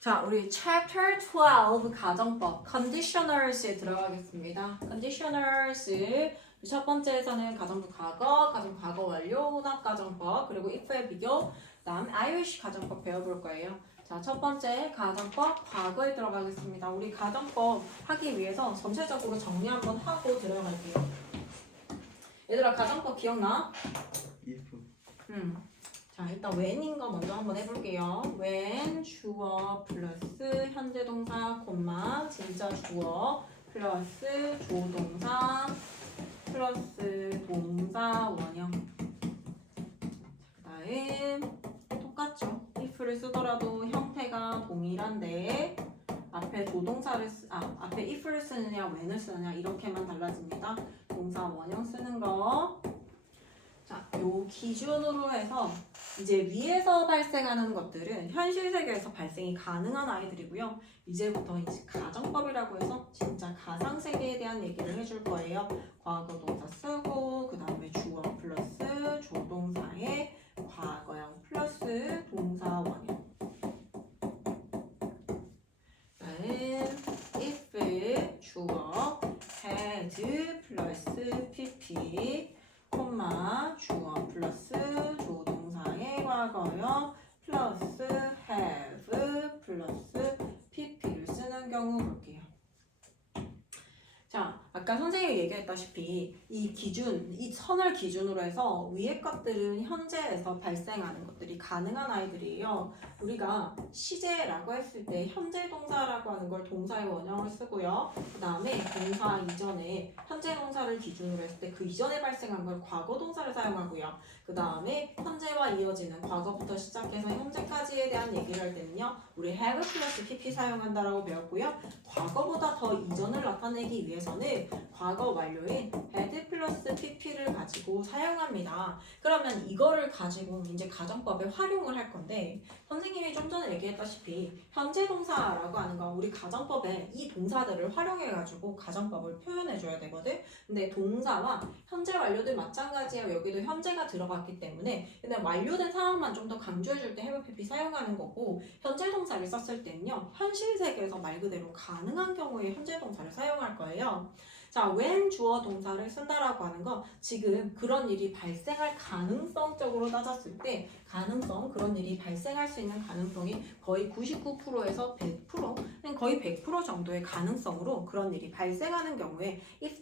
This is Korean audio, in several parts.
자, 우리 Chapter 12 가정법 Conditionals에 들어가겠습니다. Conditionals 첫 번째에서는 가정부 과거, 가정 과거 완료, 혼합 가정법, 그리고 if의 비교, 그다음 Irish 가정법 배워볼 거예요. 자, 첫 번째 가정법 과거에 들어가겠습니다. 우리 가정법 하기 위해서 전체적으로 정리 한번 하고 들어갈게요. 얘들아, 가정법 기억나? if 자, 일단 when인 거 먼저 한번 해볼게요. when 주어 플러스 현재 동사 콤마 진짜 주어 플러스 조동사 플러스 동사 원형. 그다음 똑같죠. if를 쓰더라도 형태가 동일한데 앞에 조동사를 앞에 if를 쓰느냐 when을 쓰느냐 이렇게만 달라집니다. 동사 원형 쓰는 거. 자, 요 기준으로 해서 이제 위에서 발생하는 것들은 현실 세계에서 발생이 가능한 아이들이고요. 이제부터 이제 가정법이라고 해서 진짜 가상 세계에 대한 얘기를 해줄 거예요. 과거 동사 쓰고 그 다음에 주어 플러스 조동사의 과거형 플러스 동사 원형. 다음 if 주어 had 플러스 pp 콤마 주어 플러스 조동사의 과거형 플러스 have 플러스 pp를 쓰는 경우 볼게요. 자, 아까 선생님이 얘기했다시피 이 기준, 이 선을 기준으로 해서 위의 것들은 현재에서 발생하는 것들이 가능한 아이들이에요. 우리가 시제라고 했을 때 현재 동사라고 하는 걸 동사의 원형을 쓰고요. 그 다음에 동사 이전에 현재 동사를 기준으로 했을 때 그 이전에 발생한 걸 과거 동사를 사용하고요. 그 다음에 현재와 이어지는 과거부터 시작해서 현재까지에 대한 얘기를 할 때는요. 우리 have 플러스 pp 사용한다라고 배웠고요. 과거보다 더 이전을 나타내기 위해서는 과거 완료인 had 플러스 pp를 가지고 사용합니다. 그러면 이거를 가지고 이제 가정법에 활용을 할 건데 선생님이 좀 전에 얘기했다시피 현재 동사라고 하는 건 우리 가정법에 이 동사들을 활용해가지고 가정법을 표현해줘야 되거든. 근데 동사와 현재 완료들 마찬가지예요. 여기도 현재가 들어갔기 때문에 근데 완료된 상황만 좀 더 강조해줄 때 have pp 사용하는 거고 현재 동사를 썼을 때는요. 현실 세계에서 말 그대로 가능한 경우에 현재 동사를 사용할 거예요. 자, when 주어 동사를 쓴다라고 하는 건 지금 그런 일이 발생할 가능성적으로 따졌을 때 가능성, 그런 일이 발생할 수 있는 가능성이 거의 99%에서 100%, 거의 100% 정도의 가능성으로 그런 일이 발생하는 경우에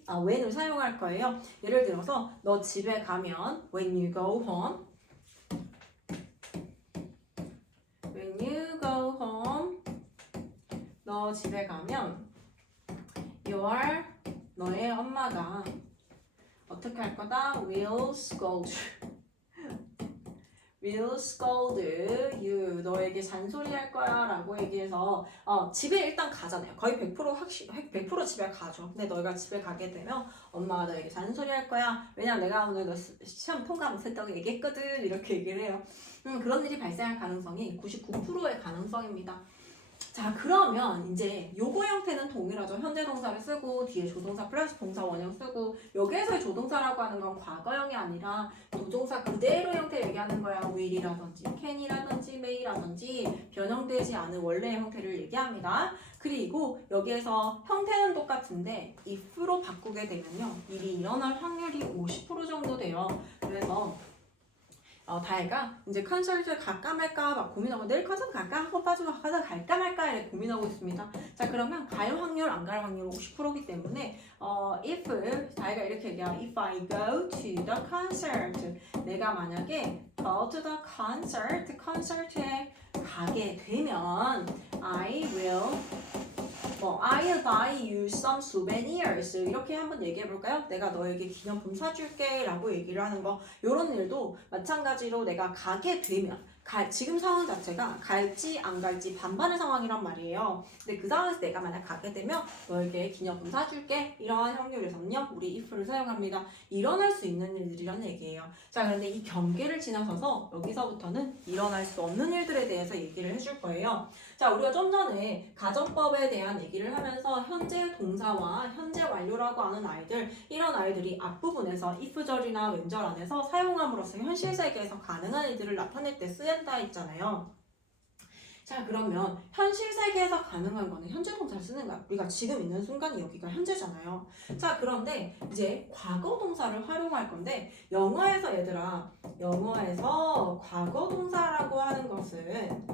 when을 사용할 거예요. 예를 들어서 너 집에 가면 when you go home when you go home 너 집에 가면 your 너의 엄마가 어떻게 할 거다? will scold you 너에게 잔소리할 거야 라고 얘기해서 집에 일단 가잖아요. 거의 100% 집에 가죠. 근데 너희가 집에 가게 되면 엄마가 너에게 잔소리할 거야. 왜냐면 내가 오늘 너 시험 통과 못했다고 얘기했거든. 이렇게 얘기를 해요. 그런 일이 발생할 가능성이 99%의 가능성입니다. 자, 그러면 이제 요거 형태는 동일하죠. 현재 동사를 쓰고 뒤에 조동사 플러스 동사 원형 쓰고 여기에서의 조동사라고 하는 건 과거형이 아니라 조동사 그대로 형태 얘기하는 거야. will이라든지 can이라든지 may라든지 변형되지 않은 원래의 형태를 얘기합니다. 그리고 여기에서 형태는 똑같은데 if로 바꾸게 되면요. 일이 일어날 확률이 50% 정도 돼요. 그래서 다혜가 이제 컨설트 갈까 말까 막 고민하고 내일 컨설트 갈까? 오빠 좀 가서 갈까 말까 이렇게 고민하고 있습니다. 자, 그러면 갈 확률 안 갈 확률 50%이기 때문에 if 다혜가 이렇게 얘기해요. If I go to the concert 내가 만약에 go to the 콘서트에 가게 되면 I'll buy you some souvenirs 이렇게 한번 얘기해 볼까요? 내가 너에게 기념품 사줄게 라고 얘기를 하는 거 이런 일도 마찬가지로 내가 가게 되면 지금 상황 자체가 갈지 안 갈지 반반의 상황이란 말이에요. 근데 그 상황에서 내가 만약 가게 되면 너에게 기념품 사줄게 이러한 확률에서는요 우리 if를 사용합니다. 일어날 수 있는 일들이라는 얘기예요. 자, 그런데 이 경계를 지나서서 여기서부터는 일어날 수 없는 일들에 대해서 얘기를 해줄 거예요. 자, 우리가 좀 전에 가정법에 대한 얘기를 하면서 현재 동사와 현재 완료라고 하는 아이들 이런 아이들이 앞부분에서 if절이나 when절 안에서 사용함으로써 현실 세계에서 가능한 일들을 나타낼 때 쓰인다 했잖아요. 자, 그러면 현실 세계에서 가능한 거는 현재 동사를 쓰는 거야. 우리가 지금 있는 순간이 여기가 현재잖아요. 자, 그런데 이제 과거 동사를 활용할 건데 영어에서 얘들아, 영어에서 과거 동사라고 하는 것은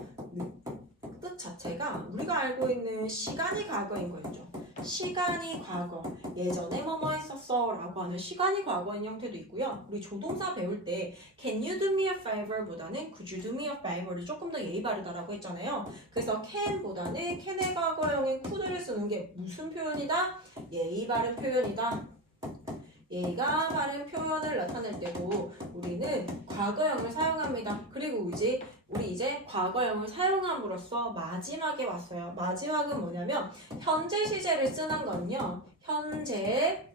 뜻 자체가 우리가 알고 있는 시간이 과거인 거 있죠. 시간이 과거, 예전에 뭐뭐 했었어 라고 하는 시간이 과거인 형태도 있고요. 우리 조동사 배울 때 can you do me a favor 보다는 could you do me a favor를 조금 더 예의 바르다라고 했잖아요. 그래서 can보다는 can의 과거형인 could를 쓰는 게 무슨 표현이다? 예의 바른 표현이다. 예의가 바른 표현을 나타낼 때도 우리는 과거형을 사용합니다. 그리고 우리 이제 과거형을 사용함으로써 마지막에 왔어요. 마지막은 뭐냐면 현재 시제를 쓰는 건요. 현재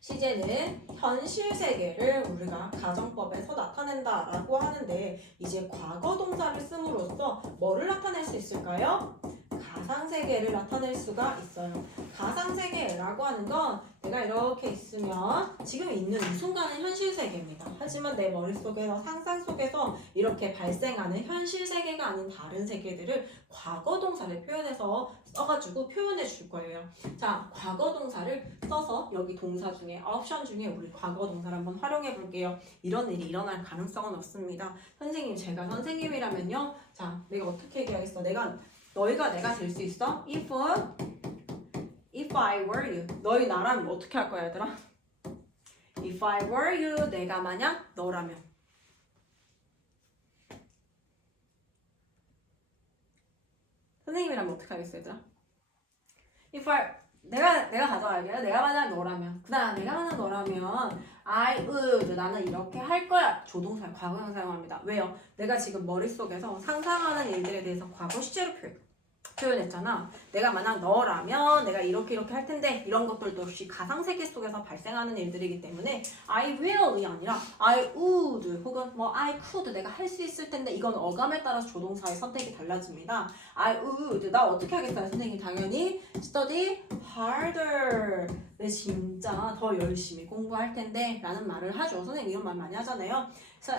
시제는 현실 세계를 우리가 가정법에서 나타낸다라고 하는데 이제 과거 동사를 씀으로써 뭐를 나타낼 수 있을까요? 가상세계를 나타낼 수가 있어요. 가상세계라고 하는 건 내가 이렇게 있으면 지금 있는 이 순간은 현실 세계입니다. 하지만 내 머릿속에서 상상 속에서 이렇게 발생하는 현실 세계가 아닌 다른 세계들을 과거 동사를 표현해서 써가지고 표현해 줄 거예요. 자, 과거 동사를 써서 여기 동사 중에 옵션 중에 우리 과거 동사를 한번 활용해 볼게요. 이런 일이 일어날 가능성은 없습니다. 선생님, 제가 선생님이라면요. 자, 내가 어떻게 얘기하겠어? 너희가 내가 될 수 있어? If I were you. 너희 나라면 어떻게 할 거야, 얘들아? If I were you. 내가 만약 너라면. 선생님이라면 어떻게 하겠어, 얘들아? If I 내가 가져갈게요. 내가 만약 너라면. 그다음 내가 만약 너라면 I would. 나는 이렇게 할 거야. 조동사 과거형 사용합니다. 왜요? 내가 지금 머릿속에서 상상하는 일들에 대해서 과거 시제로 표현했잖아. 내가 만약 너라면 내가 이렇게 할 텐데 이런 것들도 역시 가상세계 속에서 발생하는 일들이기 때문에 I will이 아니라 I would 혹은 뭐 I could 내가 할 수 있을 텐데 이건 어감에 따라서 조동사의 선택이 달라집니다. I would 나 어떻게 하겠어요? 선생님 당연히 study harder 내 진짜 더 열심히 공부할 텐데 라는 말을 하죠. 선생님 이런 말 많이 하잖아요. 그래서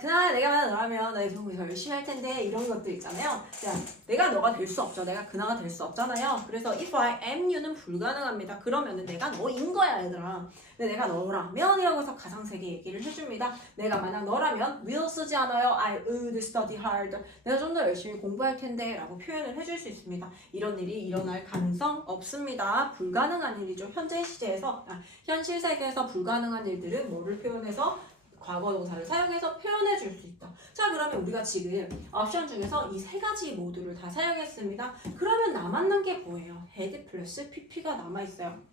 그날 내가 만약 너라면 나 공부 더 열심히 할 텐데 이런 것들 있잖아요. 자, 내가 너가 될 수 없죠. 내가 그나가 될 수 없잖아요. 그래서 if I am you는 불가능합니다. 그러면은 내가 너인 거야, 얘들아. 근데 내가 너라면 이라고 해서 가상세계 얘기를 해줍니다. 내가 만약 너라면 will 쓰지 않아요. I would study hard. 내가 좀 더 열심히 공부할 텐데 라고 표현을 해줄 수 있습니다. 이런 일이 일어날 가능성 없습니다. 불가능한 일이죠. 현재 시제에서 현실 세계에서 불가능한 일들은 뭐를 표현해서 과거 동사를 사용해서 표현해 줄 수 있다. 자, 그러면 우리가 지금 옵션 중에서 이 세 가지 모두를 다 사용했습니다. 그러면 남았는 게 뭐예요? had 플러스 pp가 남아있어요.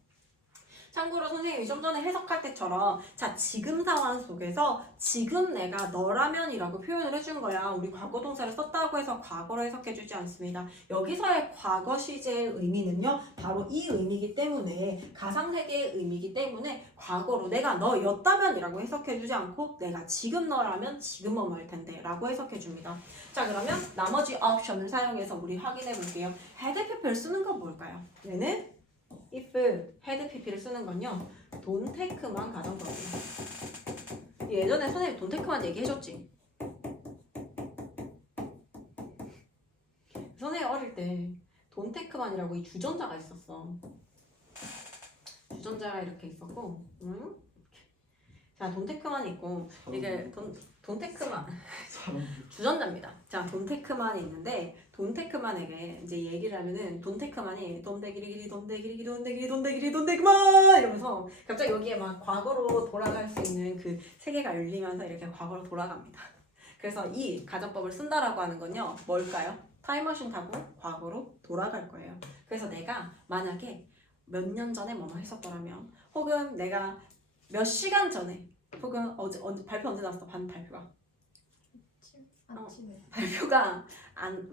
참고로 선생님이 좀 전에 해석할 때처럼 자, 지금 상황 속에서 지금 내가 너라면 이라고 표현을 해준 거야. 우리 과거 동사를 썼다고 해서 과거로 해석해주지 않습니다. 여기서의 과거 시제의 의미는요. 바로 이 의미이기 때문에 가상세계의 의미이기 때문에 과거로 내가 너였다면 이라고 해석해주지 않고 내가 지금 너라면 지금 뭐뭐 할 텐데 라고 해석해줍니다. 자, 그러면 나머지 옵션을 사용해서 우리 확인해 볼게요. had pp를 쓰는 건 뭘까요? 얘는 if had pp를 쓰는 건요. don't take만 가정법이에요. 예전에 선생님 don't take만 얘기해줬지. 선생님 어릴 때 don't take만이라고 이 주전자가 있었어. 주전자가 이렇게 있었고 자, don't take만이 있고 이게 don't take만 주전자입니다. 자, don't take만이 있는데 don't take만에게 이제 얘기를 하면은 don't take만이 don't take리기리 don't take리기 don't take리 don't take리 don't take만 이러면서 갑자기 여기에 막 과거로 돌아갈 수 있는 그 세계가 열리면서 이렇게 과거로 돌아갑니다. 그래서 이 가정법을 쓴다라고 하는 건요. 뭘까요? 타임머신 타고 과거로 돌아갈 거예요. 그래서 내가 만약에 몇 년 전에 뭐뭐 했었더라면 혹은 내가 몇 시간 전에 혹은 어제 발표 언제 났어? 발표가 아침에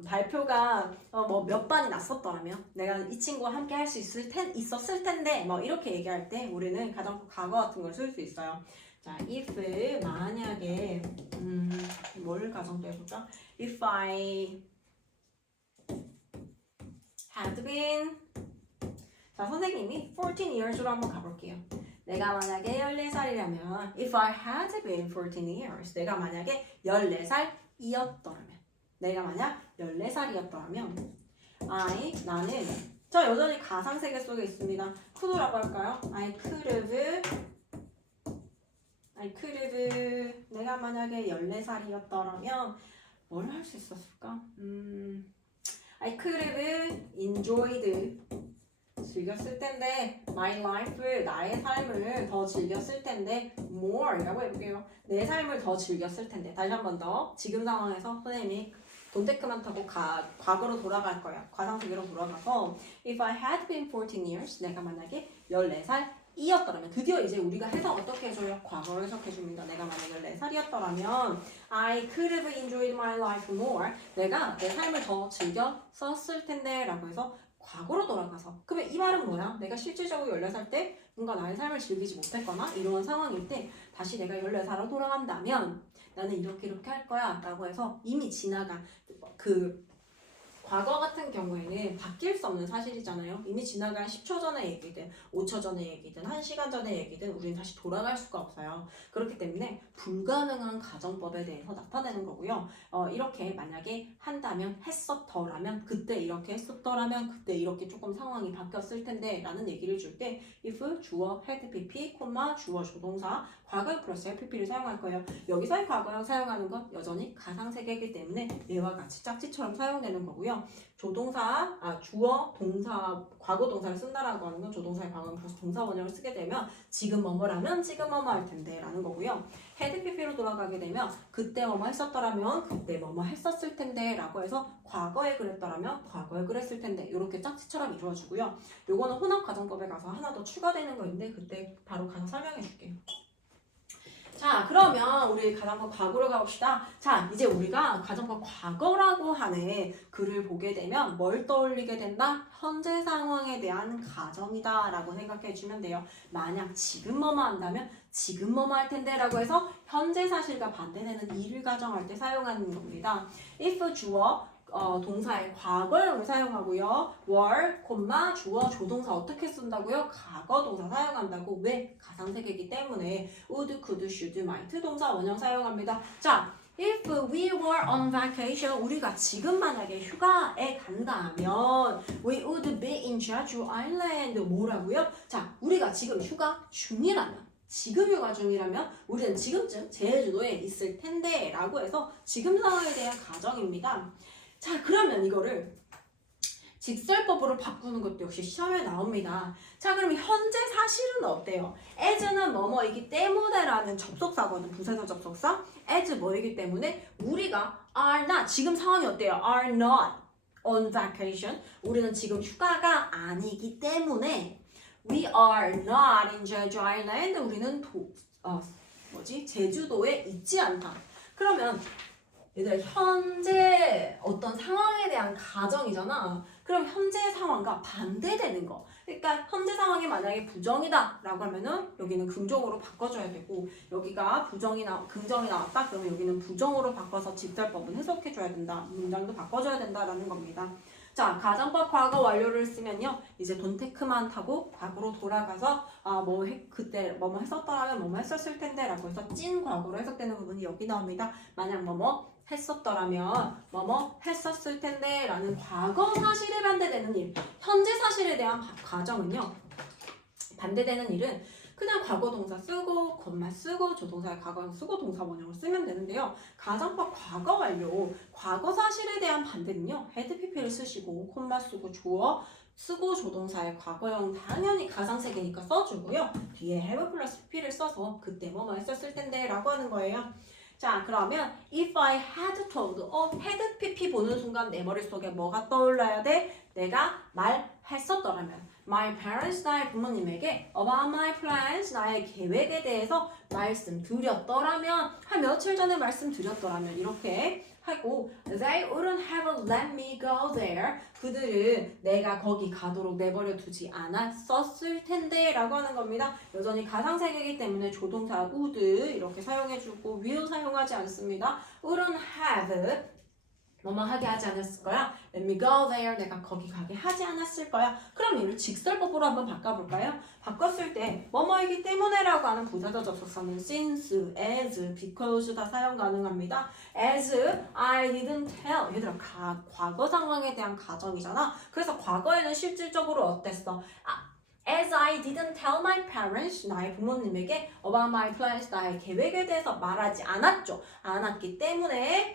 발표가 뭐 몇 반이 났었더라면 내가 이 친구와 함께 할 수 있었을 텐데 뭐 이렇게 얘기할 때 우리는 가정법 과거 같은 걸 쓸 수 있어요. 자, if 만약에 뭘 가정법 해볼까? If I had been 자, 선생님이 14 years로 한번 가볼게요. 내가 만약에 14살이라면 If I had been 14 years 내가 만약에 14살이었더라면 내가 만약 14살이었더라면 나는 자 여전히 가상세계 속에 있습니다. could라고 할까요? I could have 내가 만약에 14살이었더라면 뭘 할 수 있었을까? I could have enjoyed 즐겼을 텐데 my life를 나의 삶을 더 즐겼을 텐데 more라고 해볼게요. 내 삶을 더 즐겼을 텐데 다시 한 번 더 지금 상황에서 선생님이 돈테크만 타고 과거로 돌아갈 거야. 과상세계로 돌아가서 if I had been 14 years 내가 만약에 14살이었더라면 드디어 이제 우리가 해석 어떻게 해줘요? 과거로 해석해줍니다. 내가 만약에 14살이었더라면 I could have enjoyed my life more 내가 내 삶을 더 즐겼었을 텐데 라고 해서 과거로 돌아가서 그러면 이 말은 뭐야? 내가 실질적으로 14살 때 뭔가 나의 삶을 즐기지 못했거나 이런 상황일 때 다시 내가 14살로 돌아간다면 나는 이렇게 할 거야 라고 해서 이미 지나간 그 과거 같은 경우에는 바뀔 수 없는 사실이잖아요. 이미 지나간 10초 전의 얘기든 5초 전의 얘기든 1시간 전의 얘기든 우리는 다시 돌아갈 수가 없어요. 그렇기 때문에 불가능한 가정법에 대해서 나타내는 거고요. 이렇게 만약에 한다면 했었더라면 그때 이렇게 했었더라면 그때 이렇게 조금 상황이 바뀌었을 텐데 라는 얘기를 줄 때 if 주어 had pp, 콤마 주어 조동사 과거형 플러스 pp를 사용할 거예요. 여기서의 과거형 사용하는 건 여전히 가상세계이기 때문에 얘와 같이 짝지처럼 사용되는 거고요. 조동사, 주어, 동사, 과거 동사를 쓴다라고 하는 건 조동사의 과거형 플러스 동사 원형을 쓰게 되면 지금 뭐뭐라면 지금 뭐뭐 할 텐데 라는 거고요. had pp로 돌아가게 되면 그때 뭐뭐 했었더라면 그때 뭐뭐 했었을 텐데 라고 해서 과거에 그랬더라면 과거에 그랬을 텐데 이렇게 짝지처럼 이루어지고요. 요거는 혼합가정법에 가서 하나 더 추가되는 거 있는데 그때 바로 가서 설명해 줄게요. 자 그러면 우리 가정법 과거로 가봅시다. 자 이제 우리가 가정법 과거라고 하는 글을 보게 되면 뭘 떠올리게 된다? 현재 상황에 대한 가정이다 라고 생각해 주면 돼요. 만약 지금 뭐뭐 한다면 지금 뭐뭐 할 텐데 라고 해서 현재 사실과 반대되는 일을 가정할 때 사용하는 겁니다. if 주어 동사의 과거형을 사용하고요. were, 주어, 조동사 어떻게 쓴다고요? 과거 동사 사용한다고. 왜? 가상세계이기 때문에 would, could, should, might 동사 원형 사용합니다. 자, if we were on vacation 우리가 지금 만약에 휴가에 간다면 we would be in Jeju Island 뭐라고요? 자, 우리가 지금 휴가 중이라면 지금 휴가 중이라면 우리는 지금쯤 제주도에 있을 텐데 라고 해서 지금 상황에 대한 가정입니다. 자 그러면 이거를 직설법으로 바꾸는 것도 역시 시험에 나옵니다. 자 그럼 현재 사실은 어때요? as는 뭐뭐이기 때문에라는 접속사거든. 부사절 접속사 as 뭐이기 때문에 우리가 are not 지금 상황이 어때요? are not on vacation 우리는 지금 휴가가 아니기 때문에 we are not in Jeju Island 우리는 제주도에 있지 않다. 그러면 얘들 현재 어떤 상황에 대한 가정이잖아. 그럼 현재 상황과 반대되는 거. 그러니까 현재 상황이 만약에 부정이다 라고 하면은 여기는 긍정으로 바꿔줘야 되고 여기가 긍정이 나왔다 그러면 여기는 부정으로 바꿔서 직설법은 해석해줘야 된다. 문장도 바꿔줘야 된다라는 겁니다. 자 가정법 과거 완료를 쓰면요 이제 돈테크만 타고 과거로 돌아가서 그때 뭐뭐 했었더라면 뭐뭐 했었을 텐데 라고 해서 찐 과거로 해석되는 부분이 여기 나옵니다. 만약 뭐뭐 했었더라면 뭐뭐 했었을 텐데 라는 과거 사실에 반대되는 일 현재 사실에 대한 가정은요 반대되는 일은 그냥 과거 동사 쓰고 쓰고 조동사의 과거형 쓰고 동사 원형을 쓰면 되는데요. 가정법 과거 완료 과거 사실에 대한 반대는요 had pp를 쓰시고 콤마 쓰고 주어 쓰고 조동사의 과거형 당연히 가상세계니까 써주고요. 뒤에 have 플러스 pp를 써서 그때 뭐뭐 했었을 텐데 라고 하는 거예요. 자 그러면 if I had told had pp 보는 순간 내 머릿속에 뭐가 떠올라야 돼? 내가 말했었더라면 my parents 나의 부모님에게 about my plans 나의 계획에 대해서 말씀드렸더라면 한 며칠 전에 말씀드렸더라면 이렇게 하고 they wouldn't have let me go there 그들은 내가 거기 가도록 내버려 두지 않았었을 텐데 라고 하는 겁니다. 여전히 가상세계이기 때문에 조동사 would 이렇게 사용해주고 will 사용하지 않습니다. wouldn't have 뭐뭐 하게 하지 않았을 거야. Let me go there. 내가 거기 가게 하지 않았을 거야. 그럼 얘를 직설법으로 한번 바꿔볼까요? 바꿨을 때 뭐뭐이기 때문에라고 하는 부사적 접속사는 since, as, because 다 사용 가능합니다. as I didn't tell. 얘들아 과거 상황에 대한 가정이잖아. 그래서 과거에는 실질적으로 어땠어? As I didn't tell my parents, 나의 부모님에게 about my plans, 나의 계획에 대해서 말하지 않았죠. 않았기 때문에,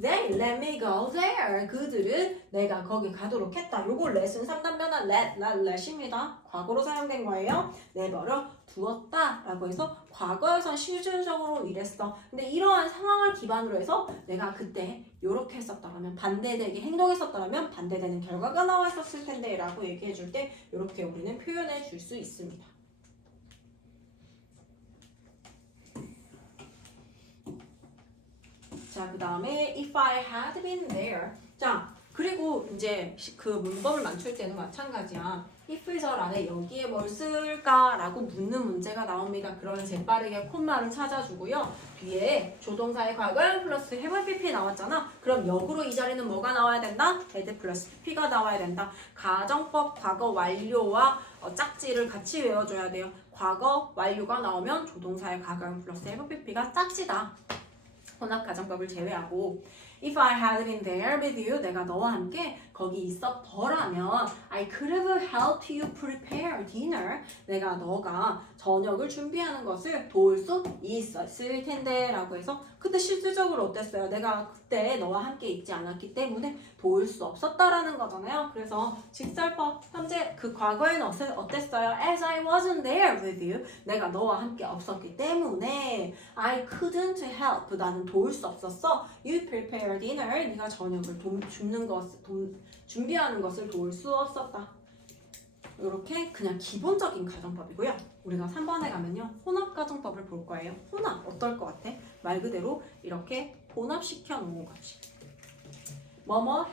they let me go there. 그들은 내가 거기 가도록 했다. 요거 레슨 3단 변화 let입니다. 과거로 사용된 거예요. 내버려 두었다 라고 해서 과거에선 실질적으로 이랬어. 근데 이러한 상황을 기반으로 해서 내가 그때 요렇게 했었다면 반대되게 행동했었다면 반대되는 결과가 나와 있었을 텐데 라고 얘기해 줄 때 이렇게 우리는 표현해 줄 수 있습니다. 자, 그 다음에 if I had been there. 자, 그리고 이제 그 문법을 맞출 때는 마찬가지야. if절 안에 여기에 뭘 쓸까라고 묻는 문제가 나옵니다. 그러면 재빠르게 콤마를 찾아주고요. 뒤에 조동사의 과거형 플러스 have pp 나왔잖아. 그럼 역으로 이 자리는 뭐가 나와야 된다? had 플러스 pp가 나와야 된다. 가정법 과거 완료와 짝지를 같이 외워줘야 돼요. 과거 완료가 나오면 조동사의 과거형 플러스 have pp가 짝지다. 혼합 가정법을 제외하고 If I had been there with you, 내가 너와 함께 거기 있었더라면 I could have helped you prepare dinner. 내가 너가 저녁을 준비하는 것을 도울 수 있었을 텐데 라고 해서 근데 실질적으로 어땠어요? 내가 그때 너와 함께 있지 않았기 때문에 도울 수 없었다라는 거잖아요. 그래서 직설법 현재 그 과거에는 어땠어요? As I wasn't there with you. 내가 너와 함께 없었기 때문에 I couldn't help. 나는 도울 수 없었어. You prepare dinner. 네가 저녁을 준비하는 것을 도울 수 없었다. 이렇게 그냥 기본적인 가정법이고요. 우리가 3번에 가면요. 혼합 가정법을 볼 거예요. 혼합 어떨 것 같아? 말 그대로 이렇게 혼합시켜 놓은 거지. 뭐뭐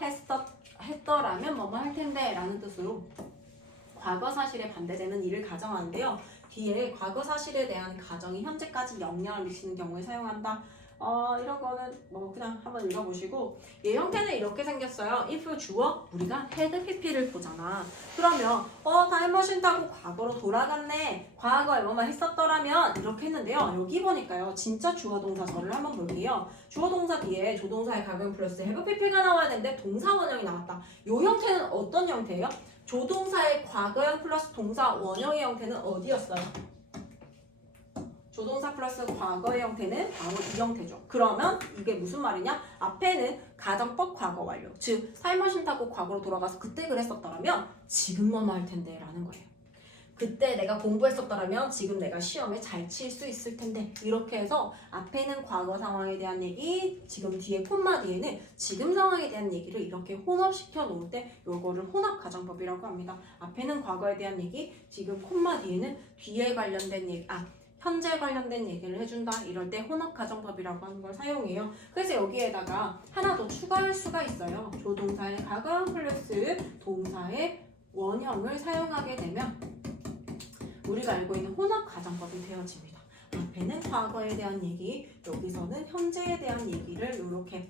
했더라면 뭐뭐 할 텐데 라는 뜻으로 과거 사실에 반대되는 일을 가정하는데요. 뒤에 과거 사실에 대한 가정이 현재까지 영향을 미치는 경우에 사용한다. 이런 거는 뭐 그냥 한번 읽어보시고 얘 형태는 이렇게 생겼어요. if 주어 우리가 had pp를 보잖아. 그러면 타임머신 타고 과거로 돌아갔네. 과거에 뭐뭐 했었더라면 이렇게 했는데요. 여기 보니까요. 진짜 주어 동사절을 한번 볼게요. 주어 동사 뒤에 조동사의 가금 플러스 have pp가 나와야 되는데 동사 원형이 나왔다. 이 형태는 어떤 형태예요? 조동사의 과거형 플러스 동사 원형의 형태는 어디였어요? 조동사 플러스 과거의 형태는 바로 이 형태죠. 그러면 이게 무슨 말이냐? 앞에는 가정법 과거 완료. 즉 타임머신 타고 과거로 돌아가서 그때 그랬었더라면 지금 뭐뭐 할 텐데 라는 거예요. 그때 내가 공부했었더라면 지금 내가 시험에 잘 칠 수 있을 텐데 이렇게 해서 앞에는 과거 상황에 대한 얘기, 지금 뒤에 콤마 뒤에는 지금 상황에 대한 얘기를 이렇게 혼합시켜 놓을 때 이거를 혼합 가정법이라고 합니다. 앞에는 과거에 대한 얘기, 지금 콤마 뒤에는 뒤에 관련된 얘기, 현재 관련된 얘기를 해준다. 이럴 때 혼합 가정법이라고 하는 걸 사용해요. 그래서 여기에다가 하나 더 추가할 수가 있어요. 조동사의 과거형 플러스 동사의 원형을 사용하게 되면 우리가 알고 있는 혼합 가정법이 되어집니다. 앞에는 과거에 대한 얘기, 여기서는 현재에 대한 얘기를 이렇게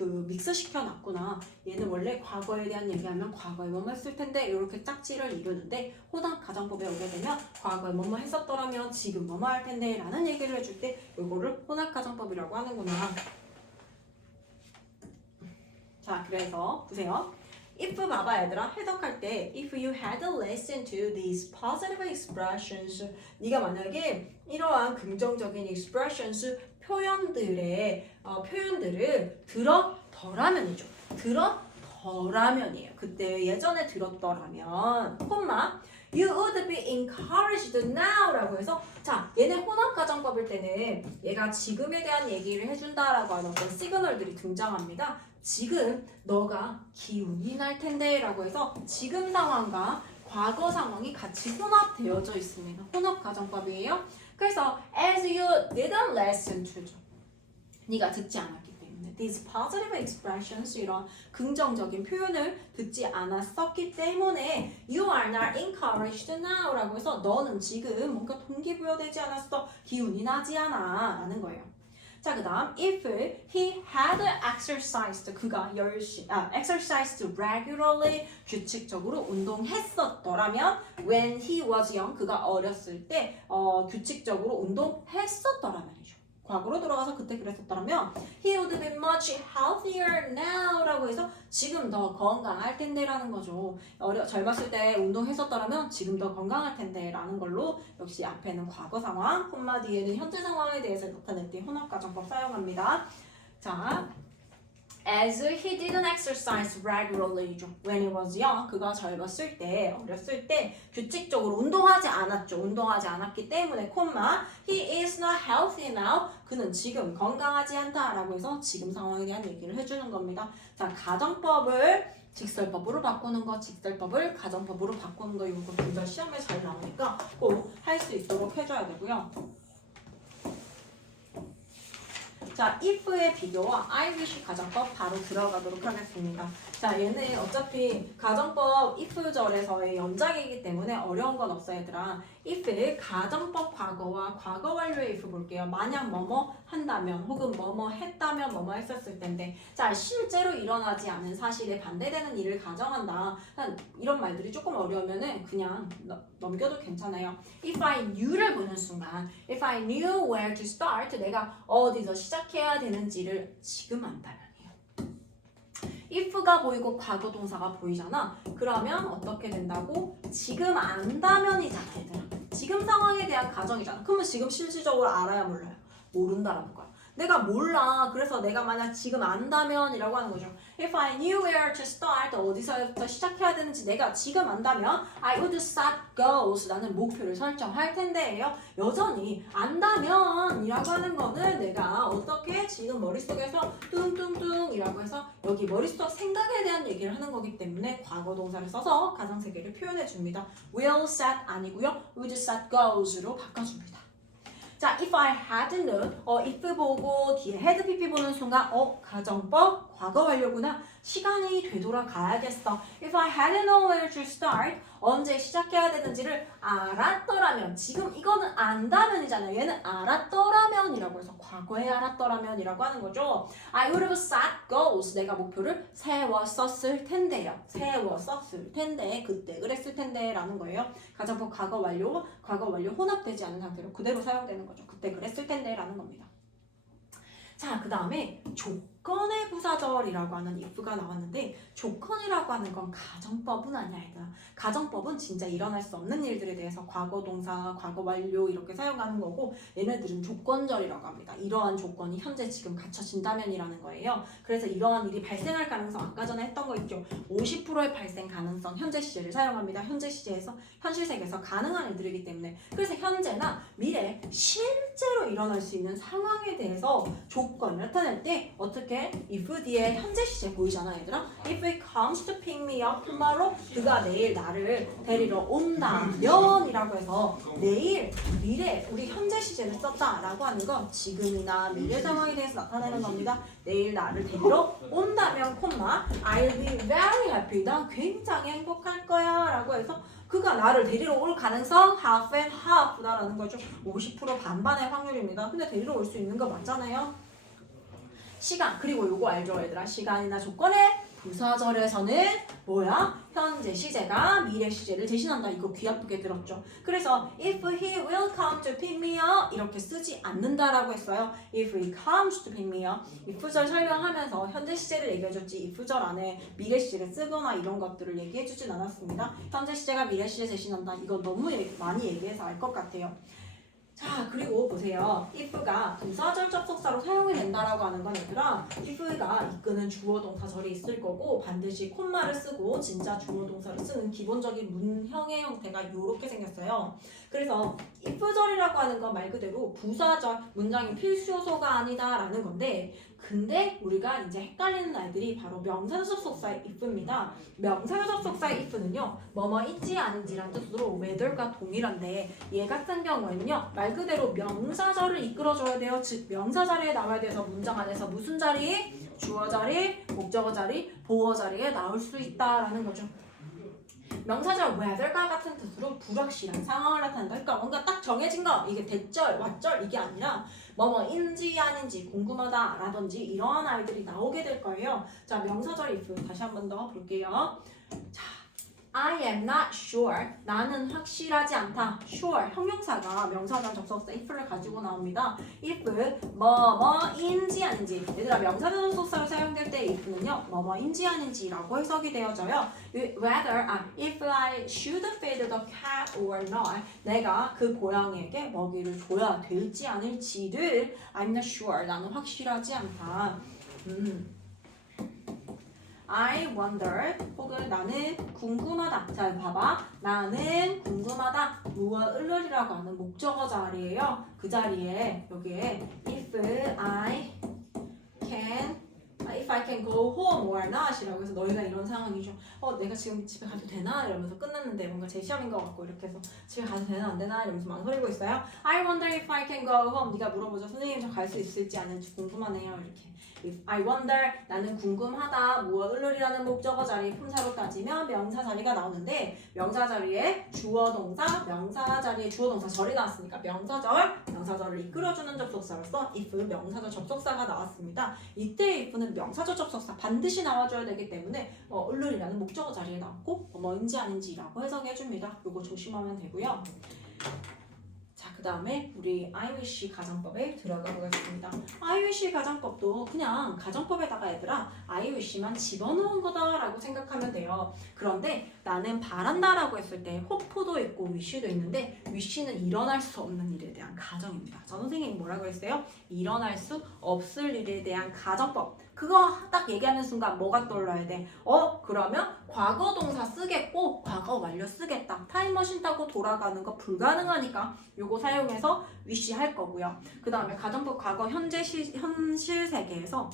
믹스시켜 놨구나. 얘는 원래 과거에 대한 얘기하면 과거에 뭐뭐 했을 텐데 이렇게 짝지를 이루는데 혼합 가정법에 오게 되면 과거에 뭐뭐 했었더라면 지금 뭐뭐 할 텐데 라는 얘기를 해줄 때 이거를 혼합 가정법이라고 하는구나. 자, 그래서 보세요. if 봐봐 얘들아. 해석할 때 if you had listened to these positive expressions 네가 만약에 이러한 긍정적인 expressions 표현들을 들었더라면이죠. 들었더라면이에요. 그때 예전에 들었더라면 you would be encouraged now 라고 해서 자 얘네 혼합 가정법일 때는 얘가 지금에 대한 얘기를 해준다라고 하는 어떤 시그널들이 등장합니다. 지금 너가 기운이 날 텐데 라고 해서 지금 상황과 과거 상황이 같이 혼합되어져 있습니다. 혼합 가정법이에요. 그래서 as you didn't listen to 네가 듣지 않았기 때문에 these positive expressions 이런 긍정적인 표현을 듣지 않았었기 때문에 you are not encouraged now 라고 해서 너는 지금 뭔가 동기부여되지 않았어. 기운이 나지 않아 라는 거예요. 자, 그 다음 if he had exercised 그가 exercised regularly 규칙적으로 운동했었더라면 when he was young 그가 어렸을 때 규칙적으로 운동했었더라면이죠. 과거로 돌아가서 그때 그랬었더라면 he would be much healthier now 라고 해서 지금 더 건강할 텐데 라는 거죠. 젊었을 때 운동했었더라면 지금 더 건강할 텐데 라는 걸로 역시 앞에는 과거 상황, 콤마 뒤에는 현재 상황에 대해서 나타낼 때 혼합가정법 사용합니다. 자, as he didn't exercise regularly when he was young 그가 젊었을 때 어렸을 때 규칙적으로 운동하지 않았죠. 운동하지 않았기 때문에 콤마 he is not healthy now 그는 지금 건강하지 않다라고 해서 지금 상황에 대한 얘기를 해주는 겁니다. 자, 가정법을 직설법으로 바꾸는 거, 직설법을 가정법으로 바꾸는 거 이거 둘 다 시험에 잘 나오니까 꼭 할 수 있도록 해줘야 되고요. 자, if의 비교와 I wish 가정법 바로 들어가도록 하겠습니다. 자, 얘는 어차피 가정법 if절에서의 연장이기 때문에 어려운 건 없어 얘들아. if 가정법 과거와 과거 완료의 if 볼게요. 만약 뭐뭐 한다면 혹은 뭐뭐 했다면 뭐뭐 했었을 텐데 자, 실제로 일어나지 않은 사실에 반대되는 일을 가정한다. 이런 말들이 조금 어려우면은 그냥 넘겨도 괜찮아요. If I knew를 보는 순간 If I knew where to start 내가 어디서 시작해야 되는지를 지금 안다면이에요. if가 보이고 과거 동사가 보이잖아. 그러면 어떻게 된다고? 지금 안다면이잖아 얘들아. 지금 상황에 대한 가정이잖아. 그러면 지금 실질적으로 알아야 몰라요? 모른다라는 거야. 내가 몰라. 그래서 내가 만약 지금 안다면 이라고 하는 거죠. If I knew where to start 어디서부터 시작해야 되는지 내가 지금 안다면 I would set goals 나는 목표를 설정할 텐데요. 여전히 안다면 이라고 하는 거는 내가 어떻게 지금 머릿속에서 뚱뚱뚱 이라고 해서 여기 머릿속 생각에 대한 얘기를 하는 거기 때문에 과거 동사를 써서 가상세계를 표현해 줍니다. will set 아니고요. would set goals로 바꿔줍니다. 자, if I had known, if 보고 뒤에 had pp 보는 순간, 가정법, 과거 완료구나. 시간이 되돌아가야겠어. If I had known where to start, 언제 시작해야 되는지를 알았더라면, 지금 이거는 안다면이잖아요. 얘는 알았더라면이라고 해서 과거에 알았더라면이라고 하는 거죠. I would have set goals. 내가 목표를 세웠었을 텐데요. 세웠었을 텐데, 그때 그랬을 텐데 라는 거예요. 가정법 과거 완료 혼합되지 않은 상태로 그대로 사용되는 거죠. 그때 그랬을 텐데 라는 겁니다. 자, 그 다음에 조건의 부사절이라고 하는 if가 나왔는데 조건이라고 하는 건 가정법은 아니야 얘들아. 가정법은 진짜 일어날 수 없는 일들에 대해서 과거 동사, 과거 완료 이렇게 사용하는 거고 얘네들은 조건절이라고 합니다. 이러한 조건이 현재 지금 갖춰진다면이라는 거예요. 그래서 이러한 일이 발생할 가능성 아까 전에 했던 거 있죠. 50%의 발생 가능성 현재 시제를 사용합니다. 현재 시제에서 현실 세계에서 가능한 일들이기 때문에 그래서 현재나 미래 실제로 일어날 수 있는 상황에 대해서 조건을 나타낼 때 어떻게 if 뒤에 현재 시제 보이잖아 얘들아. If it comes to pick me up tomorrow 그가 내일 나를 데리러 온다면 이라고 해서 내일 미래 우리 현재 시제를 썼다라고 하는 건 지금이나 미래 상황에 대해서 나타내는 겁니다. 내일 나를 데리러 온다면 콤마 I'll be very happy 난 굉장히 행복할 거야 라고 해서 그가 나를 데리러 올 가능성 half and half다라는 거죠. 50% 반반의 확률입니다. 근데 데리러 올 수 있는 거 맞잖아요. 시간 그리고 요거 알죠 얘들아. 시간이나 조건의 부사절에서는 뭐야? 현재 시제가 미래 시제를 대신한다. 이거 귀 아프게 들었죠. 그래서 if he will come to pick me up 이렇게 쓰지 않는다라고 했어요. if he comes to pick me up if절 설명하면서 현재 시제를 얘기해줬지 if절 안에 미래 시제를 쓰거나 이런 것들을 얘기해주진 않았습니다. 현재 시제가 미래 시제 대신한다. 이거 너무 많이 얘기해서 알 것 같아요. 자, 그리고 보세요. if가 부사절 접속사로 사용이 된다라고 하는 건 얘들아 if가 이끄는 주어 동사절이 있을 거고 반드시 콤마를 쓰고 진짜 주어 동사를 쓰는 기본적인 문형의 형태가 이렇게 생겼어요. 그래서 if절이라고 하는 건 말 그대로 부사절 문장의 필수 요소가 아니다라는 건데 근데 우리가 이제 헷갈리는 아이들이 바로 명사절 접속사의 if입니다. 명사절 접속사의 if는요. 뭐뭐 있지 않은지란 뜻으로 whether과 동일한데 얘 같은 경우에는요. 말 그대로 명사절을 이끌어줘야 돼요. 즉 명사 자리에 나와야 돼서 문장 안에서 무슨 자리? 주어 자리, 목적어 자리, 보어 자리에 나올 수 있다라는 거죠. 명사절 whether과 같은 뜻으로 불확실한 상황을 나타낸다. 그러니까 뭔가 딱 정해진 거 이게 대절, 왓절 이게 아니라 뭐뭐인지 아닌지 궁금하다 라든지 이러한 아이들이 나오게 될 거예요. 자, 명사절 if 다시 한 번 더 볼게요. 자, I am not sure. 나는 확실하지 않다. sure 형용사가 명사절 접속사 if를 가지고 나옵니다. if 뭐뭐인지 아닌지. 얘들아 명사절 접속사로 사용될 때 if는요 뭐뭐인지 아닌지라고 해석이 되어져요. if I should feed the cat or not. 내가 그 고양이에게 먹이를 줘야 될지 아닐지를 I'm not sure. 나는 확실하지 않다. I wonder 혹은 나는 궁금하다. 자, 봐봐. 나는 궁금하다. 무엇을이라고 하는 목적어 자리예요. 그 자리에 여기에 if I can go home or not 이라고 해서 너희가 이런 상황이죠. 내가 지금 집에 가도 되나? 이러면서 끝났는데 뭔가 제 시험인 것 같고 이렇게 해서 집에 가도 되나 안 되나? 이러면서 망설이고 있어요. I wonder if I can go home. 네가 물어보죠. 선생님 저 갈 수 있을지 않을지 궁금하네요. 이렇게. If I wonder 나는 궁금하다 무엇을이라는 목적어 자리 품사로 따지면 명사 자리가 나오는데 명사 자리에 주어 동사 명사 자리에 주어 동사 절이 나왔으니까 명사절을 이끌어주는 접속사로서 if 명사절 접속사가 나왔습니다. 이때 if는 명사절 접속사 반드시 나와줘야 되기 때문에 을이라는 목적어 자리에 나왔고 뭐인지 아닌지라고 해석해줍니다. 요거 조심하면 되고요. 자, 그 다음에 우리 I wish 가정법에 들어가 보겠습니다. I wish 가정법도 그냥 가정법에다가 얘들아 I wish만 집어넣은 거다라고 생각하면 돼요. 그런데 나는 바란다라고 했을 때 hope도 있고 wish도 있는데 wish는 일어날 수 없는 일에 대한 가정입니다. 저 선생님이 뭐라고 했어요? 일어날 수 없을 일에 대한 가정법. 그거 딱 얘기하는 순간 뭐가 떠올라야 돼? 그러면 과거 동사 쓰겠고 과거 완료 쓰겠다. 타임머신 타고 돌아가는 거 불가능하니까 요거 사용해서 wish 할 거고요. 그 다음에 가정법 과거 현실 세계에서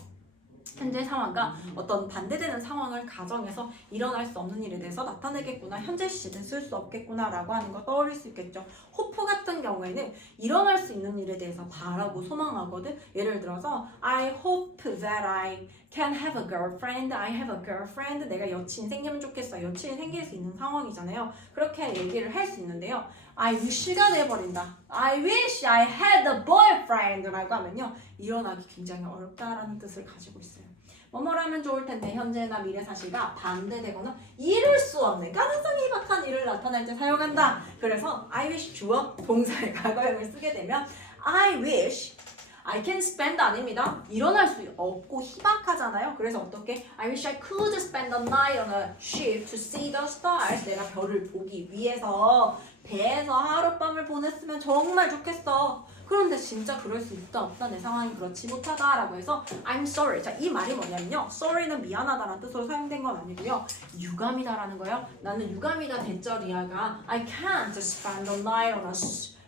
현재 상황과 어떤 반대되는 상황을 가정해서 일어날 수 없는 일에 대해서 나타내겠구나. 현재 시제는 쓸 수 없겠구나 라고 하는 거 떠올릴 수 있겠죠. 호프 같은 경우에는 일어날 수 있는 일에 대해서 바라고 소망하거든. 예를 들어서 I hope that I can have a girlfriend. I have a girlfriend. 내가 여친 생기면 좋겠어. 여친이 생길 수 있는 상황이잖아요. 그렇게 얘기를 할 수 있는데요. I wish가 돼버린다. I wish I had a boyfriend 라고 하면요. 일어나기 굉장히 어렵다라는 뜻을 가지고 있어요. 뭐뭐라면 좋을 텐데 현재나 미래 사실과 반대되거나 이룰 수 없는 가능성이 희박한 일을 나타낼 때 사용한다. 그래서 I wish 주어 동사의 과거형을 쓰게 되면 I wish I can spend 아닙니다. 일어날 수 없고 희박하잖아요. 그래서 어떻게 I wish I could spend the night on a ship to see the stars. 내가 별을 보기 위해서 배에서 하룻밤을 보냈으면 정말 좋겠어. 그런데 진짜 그럴 수 있다 없다 내 상황이 그렇지 못하다라고 해서 I'm sorry. 자, 이 말이 뭐냐면요. sorry는 미안하다라는 뜻으로 사용된 건 아니고요. 유감이다라는 거예요. 나는 유감이다 대절이야가 I can't spend the night on a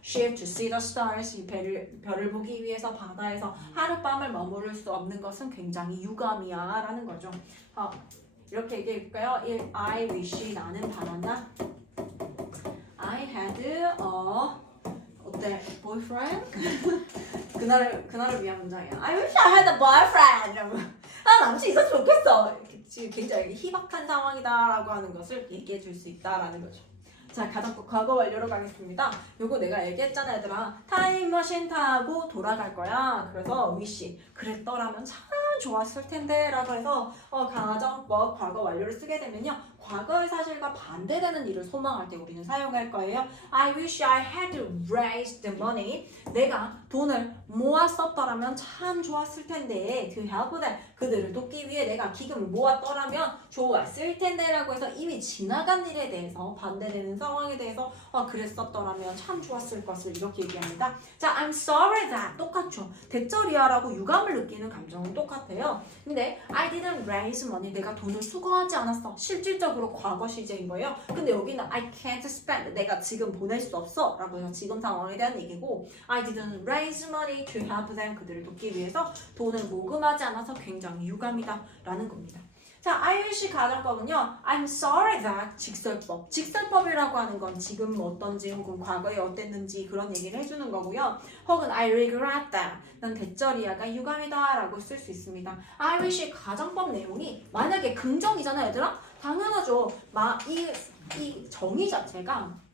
ship to see the stars. 이 별을 보기 위해서 바다에서 하룻밤을 머무를 수 없는 것은 굉장히 유감이야 라는 거죠. 이렇게 얘기해볼까요? I wish 나는 바란다. I had a 어때? boyfriend? 그날을 위한 문장이야. I wish I had a boyfriend. 이러면 남친 있었으면 좋겠어. 지금 굉장히 희박한 상황이다라고 하는 것을 얘기해 줄 수 있다라는 거죠. 자, 가정법 과거 완료로 가겠습니다. 요거 내가 얘기했잖아 얘들아. 타임머신 타고 돌아갈 거야. 그래서 wish 그랬더라면 참 좋았을 텐데 라고 해서 가정법 과거 완료를 쓰게 되면요. 과거의 사실과 반대되는 일을 소망할 때 우리는 사용할 거예요. I wish I had raised the money. 내가 돈을 모았었더라면 참 좋았을 텐데 to help them. 그들을 돕기 위해 내가 기금을 모았더라면 좋았을 텐데 라고 해서 이미 지나간 일에 대해서 반대되는 상황에 대해서 그랬었더라면 참 좋았을 것을 이렇게 얘기합니다. 자, I'm sorry that 똑같죠. 대절이야 라고 유감을 느끼는 감정은 똑같아요. 근데 I didn't raise money. 내가 돈을 수거하지 않았어. 실질적으로 과거 시제인 거예요. 근데 여기는 I can't spend. 내가 지금 보낼 수 없어 라고 해서 지금 상황에 대한 얘기고 I didn't raise money to help them. 그들을 돕기 위해서 돈을 모금하지 않아서 굉장히 유감이다 라는 겁니다. 자, I wish 가정법은요. I'm sorry that 직설법. 직설법이라고 하는 건 지금 어떤지 혹은 과거에 어땠는지 그런 얘기를 해주는 거고요. 혹은 I regret that. 난 대절이야가 유감이다 라고 쓸 수 있습니다. I wish 가정법 내용이 만약에 긍정이잖아 얘들아. 당연하죠. 이 정의 자체가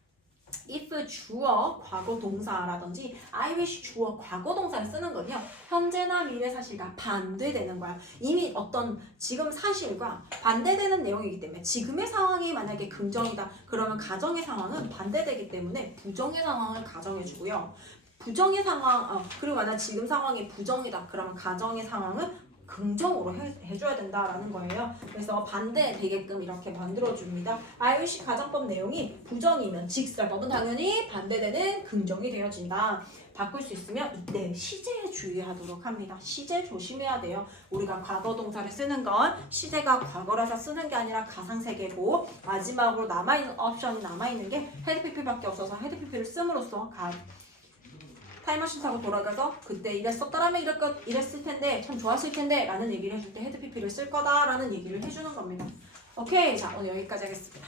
if 주어 과거 동사라든지 I wish 주어 과거 동사를 쓰는 건요. 현재나 미래 사실과 반대되는 거야. 이미 어떤 지금 사실과 반대되는 내용이기 때문에 지금의 상황이 만약에 긍정이다. 그러면 가정의 상황은 반대되기 때문에 부정의 상황을 가정해주고요. 부정의 상황, 그리고 만약 지금 상황이 부정이다. 그러면 가정의 상황은 긍정으로 해줘야 된다라는 거예요. 그래서 반대되게끔 이렇게 만들어줍니다. IUC 가정법 내용이 부정이면 직설법은 당연히 반대되는 긍정이 되어진다. 바꿀 수 있으면 이때 시제에 주의하도록 합니다. 시제 조심해야 돼요. 우리가 과거 동사를 쓰는 건 시제가 과거라서 쓰는 게 아니라 가상세계고 마지막으로 남아있는 옵션이 남아있는 게 헤드피피밖에 없어서 헤드피피를 씀으로써 타임머신 타고 돌아가서 그때 이랬었더라면 이랬을 텐데 참 좋았을 텐데 라는 얘기를 해줄 때 헤드피피를 쓸 거다 라는 얘기를 해주는 겁니다. 오케이, 자 오늘 여기까지 하겠습니다.